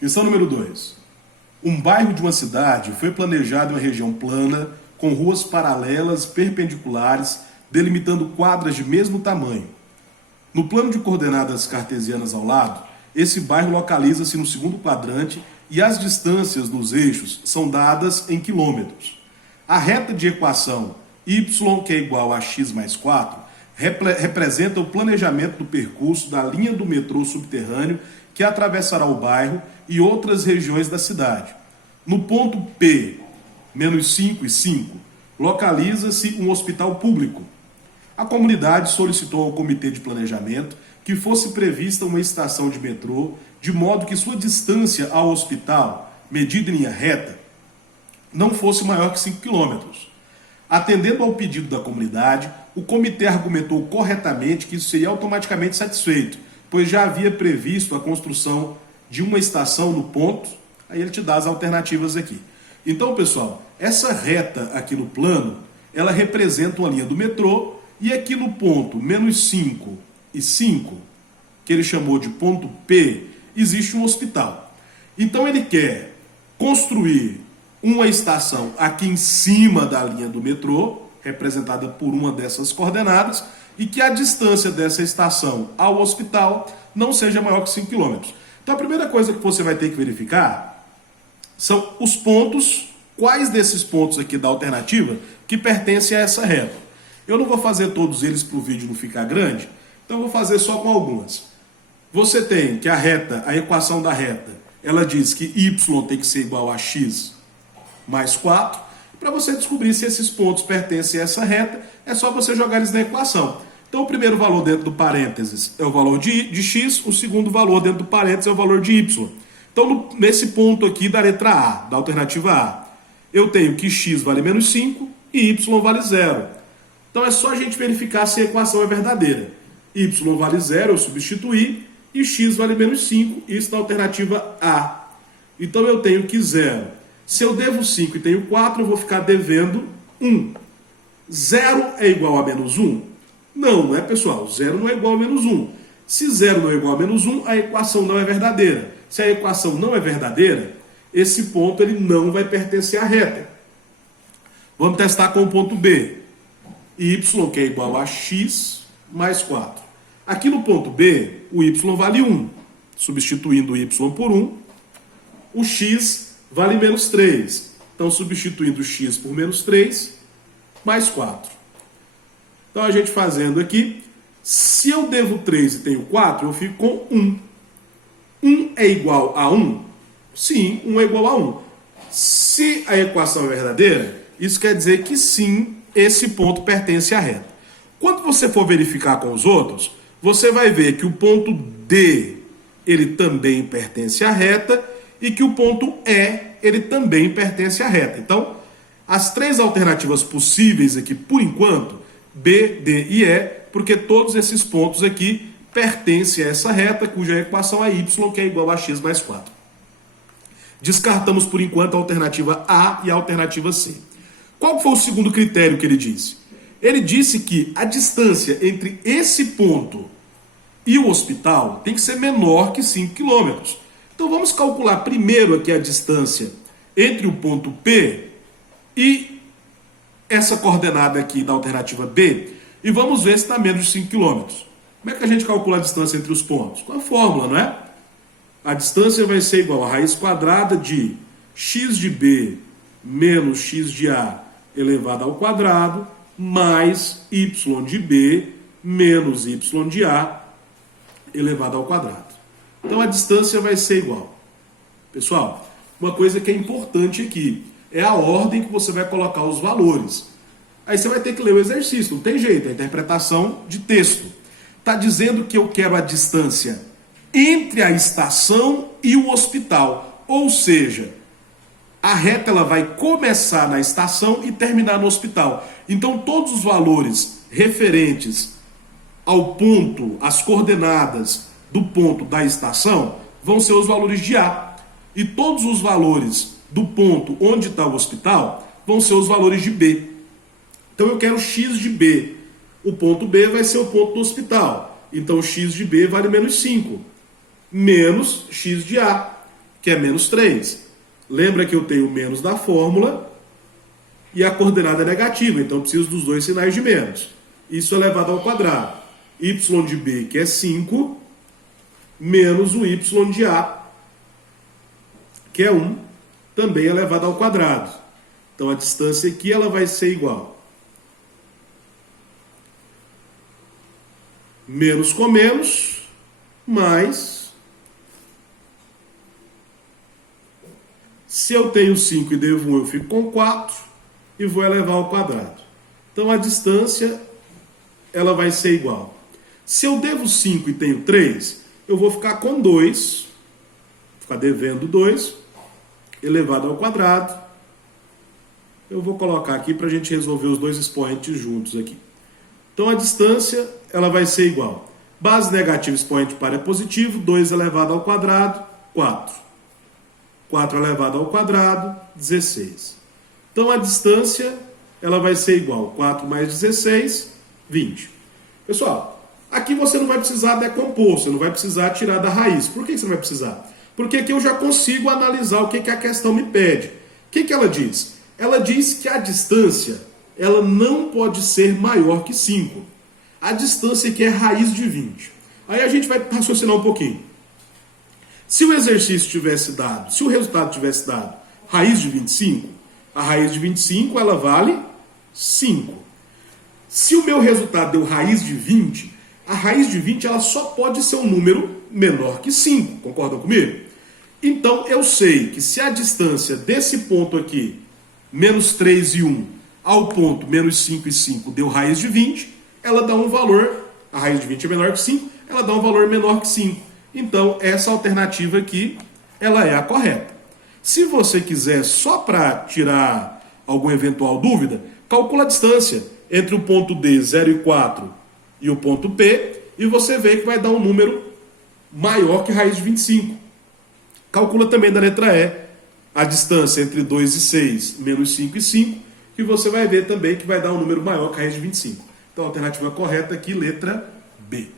Questão número 2. Um bairro de uma cidade foi planejado em uma região plana, com ruas paralelas perpendiculares, delimitando quadras de mesmo tamanho. No plano de coordenadas cartesianas ao lado, esse bairro localiza-se no segundo quadrante e as distâncias dos eixos são dadas em quilômetros. A reta de equação y, que é igual a x mais 4, representa o planejamento do percurso da linha do metrô subterrâneo que atravessará o bairro e outras regiões da cidade. No ponto P, menos 5 e 5, localiza-se um hospital público. A comunidade solicitou ao comitê de planejamento que fosse prevista uma estação de metrô, de modo que sua distância ao hospital, medida em linha reta, não fosse maior que 5 km. Atendendo ao pedido da comunidade, o comitê argumentou corretamente que isso seria automaticamente satisfeito, pois já havia previsto a construção de uma estação no ponto. Aí ele te dá as alternativas aqui. Então, pessoal, essa reta aqui no plano, ela representa uma linha do metrô, e aqui no ponto menos 5 e 5, que ele chamou de ponto P, existe um hospital. Então ele quer construir uma estação aqui em cima da linha do metrô, representada por uma dessas coordenadas, e que a distância dessa estação ao hospital não seja maior que 5 km. Então a primeira coisa que você vai ter que verificar são os pontos, quais desses pontos aqui da alternativa que pertencem a essa reta. Eu não vou fazer todos eles para o vídeo não ficar grande, então eu vou fazer só com algumas. Você tem que a reta, a equação da reta, ela diz que y tem que ser igual a x mais 4. Para você descobrir se esses pontos pertencem a essa reta, é só você jogar eles na equação. Então o primeiro valor dentro do parênteses é o valor de x, o segundo valor dentro do parênteses é o valor de y. Então nesse ponto aqui da letra A, da alternativa A, eu tenho que x vale menos 5 e y vale 0. Então é só a gente verificar se a equação é verdadeira. Y vale 0, eu substituí, e x vale menos 5, isso na alternativa A. Então eu tenho que 0. Se eu devo 5 e tenho 4, eu vou ficar devendo 1. 0 é igual a menos 1? Não é, pessoal? 0 não é igual a menos 1. Se 0 não é igual a menos 1, a equação não é verdadeira. Se a equação não é verdadeira, esse ponto ele não vai pertencer à reta. Vamos testar com o ponto B. Y, que é igual a x mais 4. Aqui no ponto B, o y vale 1. Substituindo o y por 1, o x vale menos 3. Então, substituindo o x por menos 3, mais 4. Então, a gente fazendo aqui, se eu devo 3 e tenho 4, eu fico com 1. 1 é igual a 1? Sim, 1 é igual a 1. Se a equação é verdadeira, isso quer dizer que sim, esse ponto pertence à reta. Quando você for verificar com os outros, você vai ver que o ponto D, ele também pertence à reta, e que o ponto E, ele também pertence à reta. Então, as três alternativas possíveis aqui, por enquanto, B, D e E, porque todos esses pontos aqui pertencem a essa reta, cuja equação é y, que é igual a x mais 4. Descartamos, por enquanto, a alternativa A e a alternativa C. Qual foi o segundo critério que ele disse? Ele disse que a distância entre esse ponto e o hospital tem que ser menor que 5 km. Então vamos calcular primeiro aqui a distância entre o ponto P e essa coordenada aqui da alternativa B e vamos ver se está menos de 5 km. Como é que a gente calcula a distância entre os pontos? Com a fórmula, não é? A distância vai ser igual a raiz quadrada de x de B menos x de A elevado ao quadrado mais y de B menos y de A elevado ao quadrado. Então a distância vai ser igual. Pessoal, uma coisa que é importante aqui é a ordem que você vai colocar os valores. Aí você vai ter que ler o exercício, não tem jeito, é a interpretação de texto. Está dizendo que eu quero a distância entre a estação e o hospital. Ou seja, a reta ela vai começar na estação e terminar no hospital. Então todos os valores referentes ao ponto, as coordenadas do ponto da estação, vão ser os valores de A. E todos os valores do ponto onde está o hospital vão ser os valores de B. Então eu quero x de B. O ponto B vai ser o ponto do hospital. Então x de B vale menos 5. Menos x de A, que é menos 3. Lembra que eu tenho menos da fórmula e a coordenada é negativa, então eu preciso dos dois sinais de menos. Isso elevado ao quadrado. Y de B, que é 5, menos o Y de A, que é 1, também elevado ao quadrado. Então a distância aqui ela vai ser igual. Menos com menos, mais. Se eu tenho 5 e devo 1, eu fico com 4 e vou elevar ao quadrado. Então a distância ela vai ser igual. Se eu devo 5 e tenho 3, eu vou ficar com 2, ficar devendo 2, elevado ao quadrado. Eu vou colocar aqui para a gente resolver os dois expoentes juntos aqui. Então a distância ela vai ser igual. Base negativa, expoente par é positivo, 2 elevado ao quadrado, 4. 4 elevado ao quadrado, 16. Então a distância ela vai ser igual. 4 mais 16, 20. Pessoal, aqui você não vai precisar decompor, você não vai precisar tirar da raiz. Por que você não vai precisar? Porque aqui eu já consigo analisar o que a questão me pede. O que ela diz? Ela diz que a distância ela não pode ser maior que 5. A distância aqui é raiz de 20. Aí a gente vai raciocinar um pouquinho. Se o exercício tivesse dado, se o resultado tivesse dado raiz de 25, a raiz de 25 ela vale 5. Se o meu resultado deu raiz de 20, a raiz de 20 ela só pode ser um número menor que 5. Concordam comigo? Então eu sei que se a distância desse ponto aqui, menos 3 e 1, ao ponto menos 5 e 5 deu raiz de 20, ela dá um valor, a raiz de 20 é menor que 5, ela dá um valor menor que 5. Então essa alternativa aqui, ela é a correta. Se você quiser só para tirar alguma eventual dúvida, calcula a distância entre o ponto D, 0 e 4, e o ponto P, e você vê que vai dar um número maior que raiz de 25. Calcula também da letra E a distância entre 2 e 6, menos 5 e 5, que você vai ver também que vai dar um número maior que raiz de 25. Então a alternativa correta aqui, letra B.